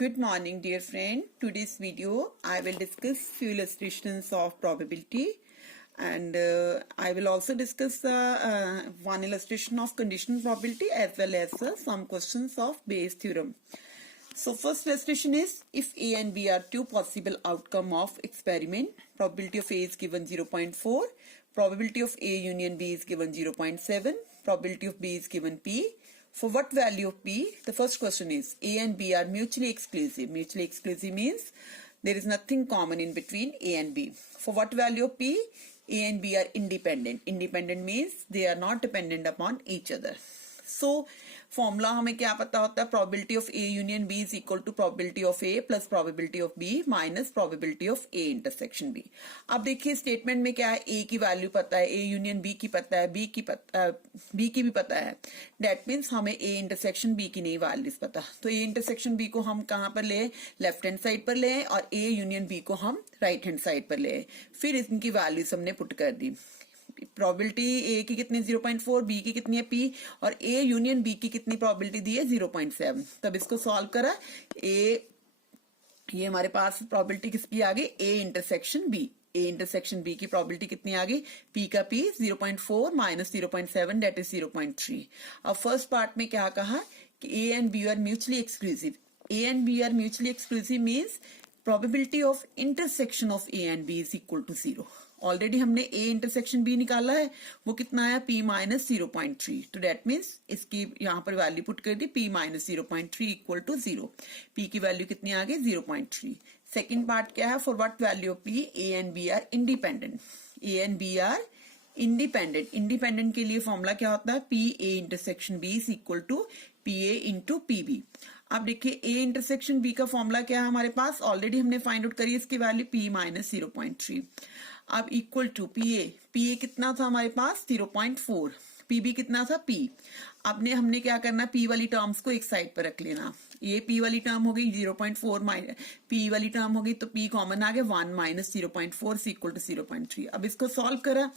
Good morning, dear friend. Today's video, I will discuss few illustrations of probability, and I will also discuss one illustration of conditional probability as well as some questions of Bayes theorem. So first illustration is, if A and B are two possible outcome of experiment, probability of A is given 0.4, probability of A union B is given 0.7, probability of B is given P. For what value of P? The first question is, A and B are mutually exclusive. Mutually exclusive means there is nothing common in between A and B. For what value of P? A and B are independent. Independent means they are not dependent upon each other. So formula हमें क्या पता होता है, probability of A union B is equal to probability of A plus probability of B minus probability of A intersection B. अब देखिए statement में क्या है, ए की वैल्यू पता है, ए यूनियन बी की पता है, बी की भी पता है. दैट मीन्स हमें ए इंटरसेक्शन बी की नहीं वैल्यूज पता. तो ए इंटरसेक्शन बी को हम कहाँ पर ले, लेफ्ट हैंड साइड पर ले, और ए यूनियन बी को हम राइट हैंड साइड पर ले. फिर इनकी वैल्यूज हमने पुट कर दी. प्रोबेबिलिटी ए की कितनी 0.4, बी की कितनी है P, और ए यूनियन बी की कितनी प्रोबेबिलिटी दी है 0.7. तब इसको सॉल्व करा, ये हमारे पास प्रोबेबिलिटी किसकी आ गई, A intersection B. A intersection B की प्रोबेबिलिटी कितनी आ गई, P का P 0.4 माइनस 0.7 दैट इज 0.3. अब फर्स्ट पार्ट में क्या कहा कि A and B are mutually exclusive. A and B are mutually exclusive means probability of intersection of A and B is equal to 0. Already हमने A intersection B निकाला है, वो कितना आया P माइनस 0.3. तो डेट मीन्स इसकी यहाँ पर वैल्यू पुट कर दी, P minus 0.3 equal to 0. P की वैल्यू कितनी आ गई 0.3. सेकेंड पार्ट क्या है, for what value of P A and B are independent. A and B are independent. Independent के लिए फॉर्मूला क्या होता है, P A intersection B is equal to PA into PB. अब देखिए ए इंटरसेक्शन बी का फॉर्मूला क्या है हमारे पास, ऑलरेडी हमने फाइंड आउट करी इसकी वैल्यू P माइनस 0.3. अब इक्वल टू PA कितना था हमारे पास 0.4, PB कितना था P. अब हमने क्या करना, P वाली टर्म्स को एक साइड पर रख लेना. ये P वाली टर्म हो गई 0.4 माइनस P वाली टर्म हो गई, तो P कॉमन आ गया 1 माइनस 0.4 इक्वल टू 0.3. अब इसको सॉल्व करा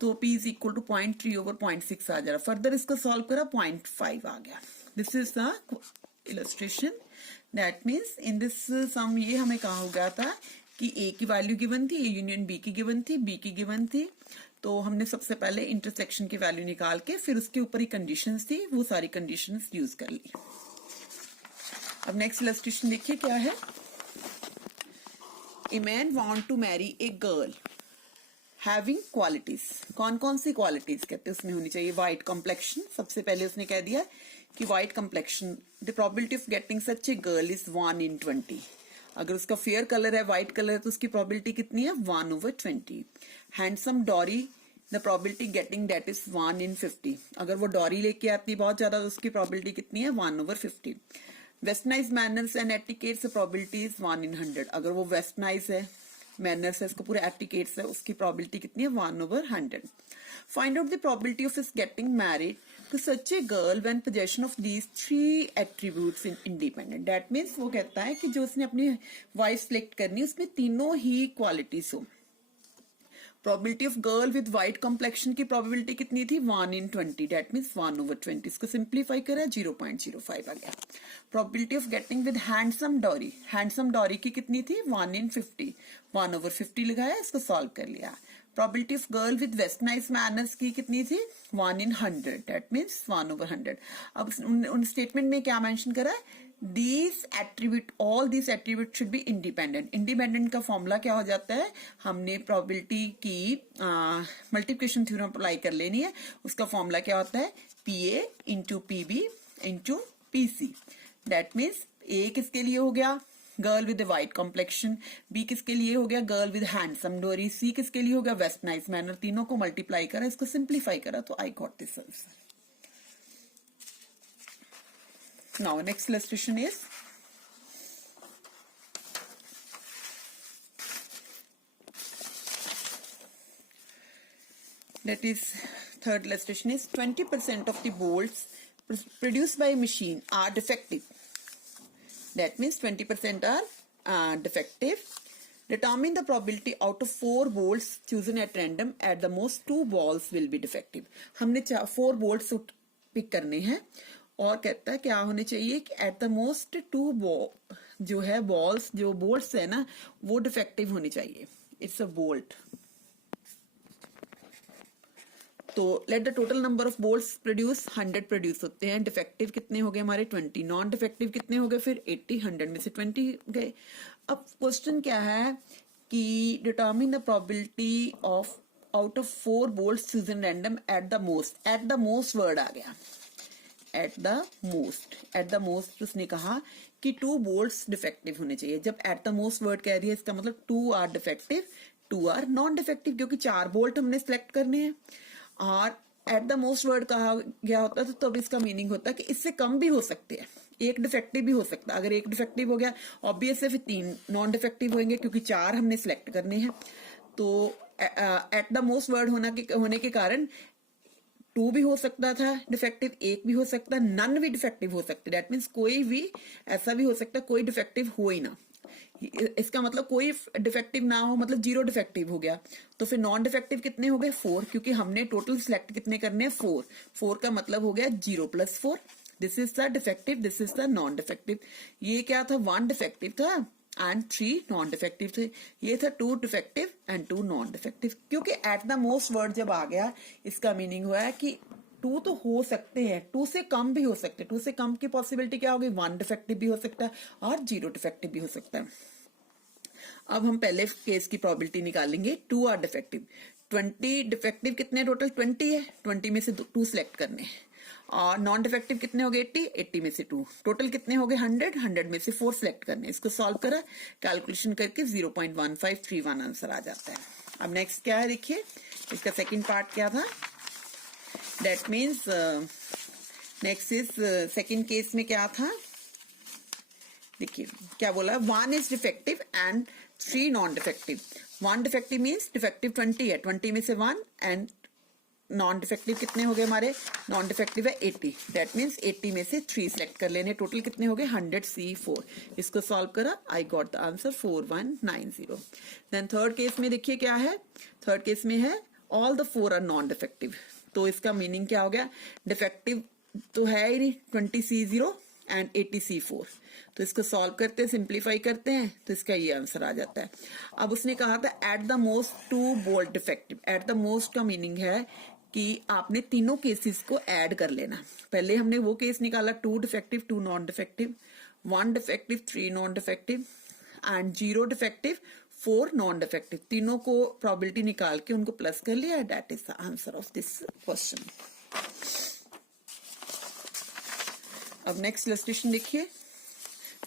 तो P is equal to 0.3 over 0.6 आ जा रहा. फर्दर इसको सॉल्व करा 0.5 आ गया. This is the illustration. That means in this sum ये हमें कहा हो गया था कि A की वैल्यू गिवन थी, A यूनियन B की गिवन थी, B की गिवन थी. तो हमने सबसे पहले इंटरसेक्शन की वैल्यू निकाल के फिर उसके ऊपर ही कंडीशंस थी, वो सारी कंडीशंस यूज कर ली. अब नेक्स्ट इलस्ट्रेशन देखिए क्या है. A man want to marry a girl having qualities. कौन कौन सी क्वालिटीज कहते हैं उसमें होनी चाहिए, व्हाइट कॉम्प्लेक्शन. सबसे पहले उसने कह दिया कि white complexion, the probability of getting such a girl is 1 in 20. अगर उसका फेयर कलर है, व्हाइट कलर है, तो उसकी प्रोबेबिलिटी कितनी है 1 over 20. Handsome dowry, the probability getting that is 1 in 50. अगर वो डॉरी लेके आती है बहुत ज्यादा, तो उसकी प्रोबेबिलिटी कितनी है 1 over 50. Westernise manners and etiquettes, probability is 1 in 100. अगर वो वेस्टर्नाइज है, मैनर्स है, इसको पूरे एटिकेट्स है, उसकी प्रोबेबिलिटी कितनी है 1 over 100. Find out the probability of his getting married to such a girl when possession of these 3 attributes in independent. That means वो कहता है कि जो उसने अपनी वाइफ सिलेक्ट करनी है उसमें तीनों ही क्वालिटीज हो. Probability of girl with white complexion की प्रोबेबिलिटी कितनी थी 1 in 20. That means 1 over 20. इसको सिंप्लीफाई करा 0.05 आ गया. Probability of getting with handsome dowry, handsome dowry की कितनी थी 1 in 50. 1 over 50 लगाया, इसको सॉल्व कर लिया. Probability of girl with westernise manners की कितनी थी 1 in 100. That means 1 over 100. अब उन स्टेटमेंट में क्या मेंशन करा है, these attribute, all these attributes should be independent. Independent का फॉर्मूला क्या हो जाता है, हमने प्रोबेबिलिटी की मल्टीप्लिकेशन थ्योरम अप्लाई कर लेनी है. उसका फॉर्मूला क्या होता है, PA into PB into PC. That means A किसके लिए हो गया, girl with white complexion. B किसके लिए हो गया, गर्ल विद हैंडसम डोरी. C किसके लिए हो गया, वेस्टर्नाइज मैनर. तीनों को मल्टीप्लाई करा, इसको सिंप्लीफाई करा, तो I got this answer. Now next illustration is, that is third illustration is 20% of the bolts produced by a machine are defective. That means 20% are defective. Determine the probability out of 4 bolts chosen at random, at the most 2 balls will be defective. हमने 4 bolts pick करने हैं और कहता है क्या होने चाहिए कि एट द मोस्ट 2 जो है बॉल्स, जो बोल्ट्स है ना, वो डिफेक्टिव होनी चाहिए. It's a bolt. तो let the total number of bolts produce 100 produce होते हैं. डिफेक्टिव कितने हो गए हमारे 20. नॉन डिफेक्टिव कितने हो गए फिर 80. 100 में से 20 गए. अब क्वेश्चन क्या है कि determine the probability of out of 4 bolts chosen random at the most. At the most word आ गया. At the most. At the most उसने कहा कि 2 बोल्ट्स डिफेक्टिव होने चाहिए. जब एट द मोस्ट वर्ड कह रही है इसका मतलब 2 are defective, 2 are non defective, क्योंकि 4 बोल्ट हमने सिलेक्ट करने हैं. और एट द मोस्ट वर्ड कहा गया होता है तो तब इसका मीनिंग होता है कि इससे कम भी हो सकते हैं. एक डिफेक्टिव भी हो सकता है. अगर एक डिफेक्टिव हो गया ऑब्वियस है फिर 3 नॉन डिफेक्टिव होंगे, क्योंकि 4 हमने सिलेक्ट करने हैं. तो एट द मोस्ट वर्ड होने के कारण 2 भी हो सकता था डिफेक्टिव, 1 भी हो सकता, नन भी डिफेक्टिव हो सकते. दैट मीन्स कोई भी ऐसा भी हो सकता कोई डिफेक्टिव हो ही ना. इसका मतलब कोई डिफेक्टिव ना हो, मतलब 0 डिफेक्टिव हो गया. तो फिर नॉन डिफेक्टिव कितने हो गए 4, क्योंकि हमने टोटल सिलेक्ट कितने करने हैं 4. 4 का मतलब हो गया 0 + 4. This is the defective, this is the non defective. ये क्या था 1 डिफेक्टिव था एंड 3 नॉन डिफेक्टिव थे. ये था 2 डिफेक्टिव एंड 2 नॉन डिफेक्टिव. क्योंकि एट द मोस्ट वर्ड जब आ गया इसका मीनिंग हुआ है कि 2 तो हो सकते हैं, 2 से कम भी हो सकते हैं. 2 से कम की पॉसिबिलिटी क्या होगी 1 डिफेक्टिव भी हो सकता है और 0 डिफेक्टिव भी हो सकता है. अब हम पहले केस की प्रोबेबिलिटी निकालेंगे. 2 आर डिफेक्टिव. 20 डिफेक्टिव कितने टोटल 20 है. 20 में से 2 सिलेक्ट करने हैं. और नॉन डिफेक्टिव कितने हो गए 80. 80 में से 2 टोटल कितने हो गए 100. 100 में से 4 सिलेक्ट करने. इसको सॉल्व करा, कैलकुलेशन करके 0.1531 आंसर आ जाता है. अब नेक्स्ट क्या है देखिए, इसका सेकंड पार्ट क्या था. That means next is second case में क्या था देखिए क्या बोला. 1 is defective and 3 non defective. 1 defective means defective 20 है, 20 में से 1 एंड नॉन डिफेक्टिव कितने हो गए हमारे. नॉन डिफेक्टिव है 80. दैट मीन्स 80 में से 3 सिलेक्ट कर लेने. टोटल कितने हो गए 100C4. इसको सॉल्व करा, I got the answer 4190. Then third case में देखिए क्या है. थर्ड केस में है all the 4 are non defective. तो इसका मीनिंग क्या हो गया, डिफेक्टिव तो है ही नहीं 20C0 एंड 80C4. तो इसको सॉल्व करते हैं, सिंप्लीफाई करते हैं तो इसका ये आंसर आ जाता है. अब उसने कहा था eight the most 2 bolt defective. Eight the most का मीनिंग है कि आपने तीनों केसेस को ऐड कर लेना. पहले हमने वो केस निकाला 2 defective 2 non defective, 1 defective 3 non defective and 0 defective 4 non defective. तीनों को प्रोबेबिलिटी निकाल के उनको प्लस कर लिया. That is the answer of this question. अब नेक्स्ट इलस्ट्रेशन देखिए.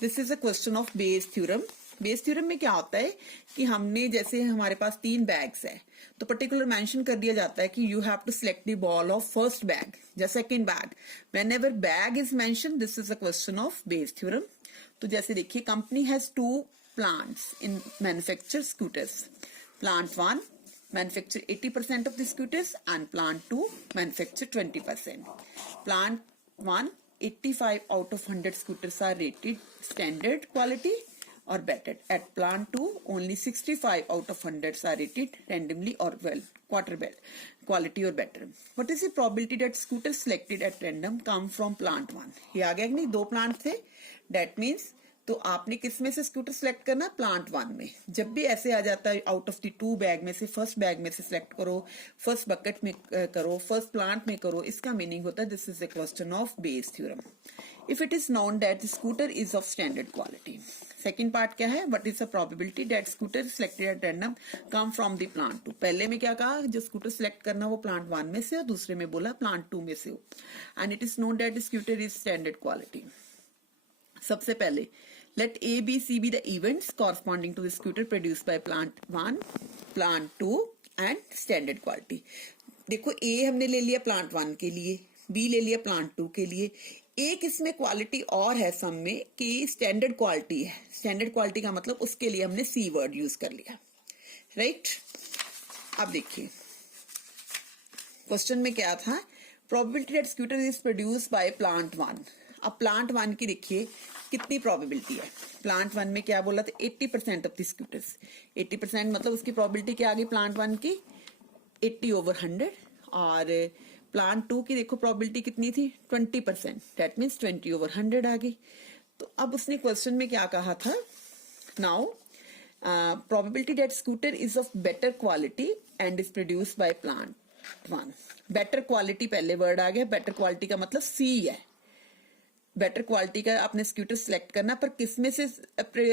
This is a question of Bayes theorem. Bayes theorem में क्या होता है कि हमने जैसे हमारे पास 3 बैग्स है तो पर्टिकुलर मेंशन कर दिया जाता है कि you have to select the ball of first bag या second bag. Whenever bag is mention this is a question of Bayes theorem. तो जैसे देखिए company has 2 plants in manufacture scooters. Plant 1 manufacture 80% of the scooters and plant 2 manufacture 20%. Plant 1 85 out of 100 scooters are rated standard quality or better. At plant 2 only 65 out of 100 are rated randomly or well quarter bell quality or better. What is the probability that scooters selected at random come from plant 1? ये आ गया कि नहीं, 2 plant थे. That means तो आपने किस में से स्कूटर सिलेक्ट करना, प्लांट 1 में. जब भी ऐसे आ जाता है आउट ऑफ द 2 बैग में से फर्स्ट बैग में से सिलेक्ट करो, फर्स्ट बकेट में करो, फर्स्ट प्लांट में करो. इसका मीनिंग होता है this is the question of Bayes theorem. If it is known that the scooter is of standard quality. Second part क्या है, what is the probability that scooter selected at random come from the plant 2. पहले में क्या कहा, जो scooter select करना वो plant 1 में से और दूसरे में बोला प्लांट 2 में से हो. And it is known that the scooter is standard quality. सबसे पहले let A, B, C be the events corresponding to the scooter produced by plant 1, plant 2 and standard quality. देखो A हमने ले लिया प्लांट 1 के लिए, B ले लिया प्लांट 2 के लिए. एक इसमें क्वालिटी और है सम में कि स्टैंडर्ड क्वालिटी है. स्टैंडर्ड क्वालिटी का मतलब उसके लिए हमने C वर्ड यूज कर लिया, राइट. अब देखिए क्वेश्चन में क्या था, probability that scooter is produced by plant 1. अब प्लांट 1 की देखिए कितनी प्रोबेबिलिटी है. प्लांट 1 में क्या बोला था 80% ऑफ द स्कूटर्स. 80% मतलब उसकी प्रोबेबिलिटी क्या आ गई प्लांट 1 की 80/100. और प्लांट 2 की देखो प्रोबेबिलिटी कितनी थी 20%. दैट मीन्स 20/100 आ गई. तो अब उसने क्वेश्चन में क्या कहा था, now probability that scooter is of better quality and is produced by plant 1. better quality पहले वर्ड आ गया, better quality का मतलब C है। बेटर क्वालिटी का आपने स्कूटर सिलेक्ट करना, पर किस में से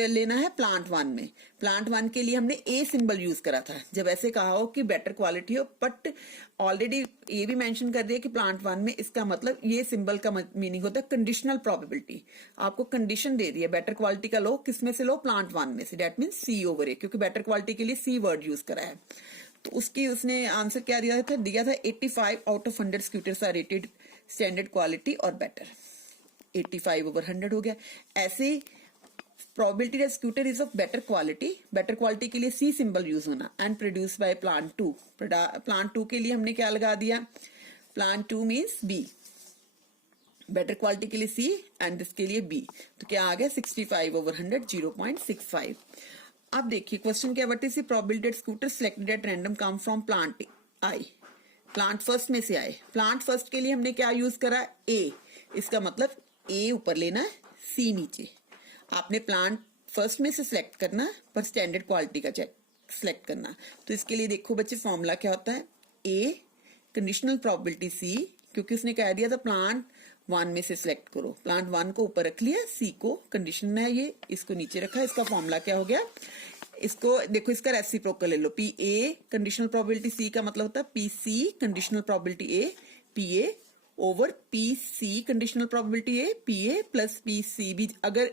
लेना है, प्लांट 1 में। प्लांट 1 के लिए हमने ए सिंबल यूज करा था जब ऐसे कहा हो कि बेटर क्वालिटी हो, बट ऑलरेडी ये भी मेंशन कर दिया कि प्लांट 1 में इसका मतलब ये सिंबल का मीनिंग होता है कंडीशनल प्रोबेबिलिटी। आपको कंडीशन दे दी है बेटर क्वालिटी का लो, किस में से लो, प्लांट 1 में से, दैट मीन सी ओवर ए, क्योंकि बेटर क्वालिटी के लिए सी वर्ड यूज करा है। तो उसकी उसने आंसर क्या दिया था, 85 out of 100 scooters are rated standard quality और बेटर। 85/100 हो गया। ऐसे probability that scooter is of better quality के लिए सी सिंबल यूज होना, and produce by plant 2। Plant 2 के लिए हमने क्या लगा दिया, plant 2 means B, better quality के लिए सी एंड इसके लिए बी, तो क्या आ गया 65/100, 0.65। अब देखिए क्वेश्चन क्या, what is the probability that scooter selected at random come from plant I, plant first में से आए। प्लांट फर्स्ट के लिए हमने क्या यूज करा, ए, इसका मतलब ए ऊपर लेना है, सी नीचे। आपने प्लांट फर्स्ट में से सिलेक्ट करना, पर स्टैंडर्ड क्वालिटी का चेक सिलेक्ट करना। तो इसके लिए देखो बच्चे फॉर्मूला क्या होता है, ए कंडीशनल प्रोबेबिलिटी सी, क्योंकि उसने कह दिया था प्लांट 1 में से सिलेक्ट करो, प्लांट 1 को ऊपर रख लिया, सी को कंडीशन है ये, इसको नीचे रखा। इसका फॉर्मूला क्या हो गया, इसको देखो, इसका रेसिप्रोकल ले लो, P A conditional probability C का मतलब होता है P C conditional probability A, P A over P C conditional probability A, P A plus P C भी। अगर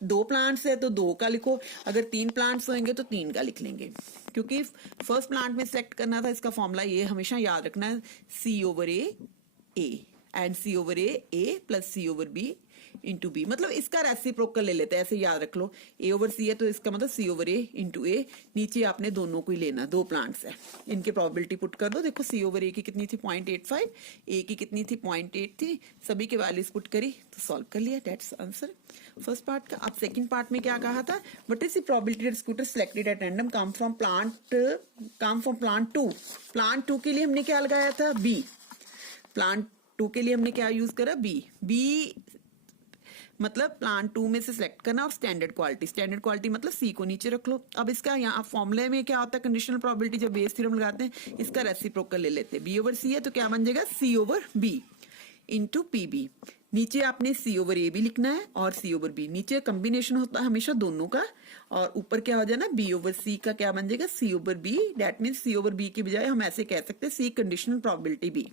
2 प्लांट्स है तो 2 का लिखो, अगर 3 प्लांट्स होंगे तो 3 का लिख लेंगे, क्योंकि फर्स्ट प्लांट में सिलेक्ट करना था। इसका फॉर्मूला ये हमेशा याद रखना है, C over A and C over A plus C over B into B, मतलब इसका रेसिप्रोकल ले लेते हैं, ऐसे याद रख लो। ए ओवर सी है तो इसका मतलब सी ओवर ए इंटू ए, नीचे आपने दोनों को ही लेना, 2 प्लांट्स है, इनके प्रोबेबिलिटी पुट कर दो। देखो सी ओवर ए की कितनी थी 0.85, ए की कितनी थी 0.8 थी, सभी के वैल्यूज पुट करी तो सॉल्व कर लिया, दैट्स आंसर फर्स्ट पार्ट का। अब सेकंड पार्ट में क्या कहा था, what is the probability that scooter selected at random come from plant 2। Plant 2 के लिए हमने क्या लगाया था, बी। प्लांट 2 के लिए हमने क्या यूज करा, बी मतलब प्लांट 2 में से सिलेक्ट करना, और स्टैंडर्ड क्वालिटी मतलब सी को नीचे रख लो। अब इसका यहाँ फॉर्मूले में क्या होता है, कंडीशनल प्रोबेबिलिटी जब बेस थ्योरम लगाते हैं, इसका रेसिप्रोकल ले लेते हैं। बी ओवर सी है तो क्या बन जाएगा, C over B into P B. नीचे आपने सी ओवर ए भी लिखना है और सी ओवर बी, नीचे कॉम्बिनेशन होता है हमेशा दोनों का, और ऊपर क्या हो जाना, बी ओवर सी का क्या बन जाएगा, C over B. That mean C over B की बजाय हम ऐसे कह सकते हैं सी कंडीशनल प्रोबेबिलिटी बी।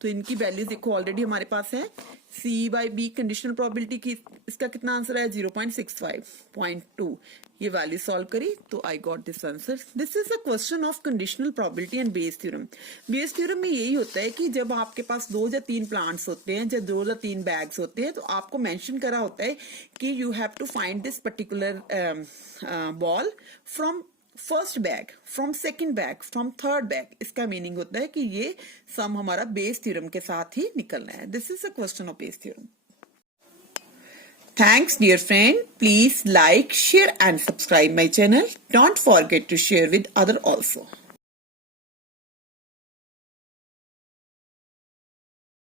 तो इनकी वैल्यूज देखो ऑलरेडी हमारे पास है, सी बाई बी कंडीशनल प्रोबेबिलिटी की, इसका कितना आंसर है 0.65.2। ये वैल्यू सॉल्व करी तो I got this answer. This is a question of conditional probability and Bayes theorem. Bayes theorem में यही होता है कि जब आपके पास 2 या 3 प्लांट्स होते हैं, जब 2 या 3 बैग्स होते हैं, तो आपको मेंशन करा होता है कि you have to find this particular ball from first bag, from second bag, from third bag. इसका मीनिंग होता है कि ये सम हमारा बेस थ्योरम के साथ ही निकलना है। This is a question of Bayes theorem. Thanks dear friend. Please like, share and subscribe my channel. Don't forget to share with other also.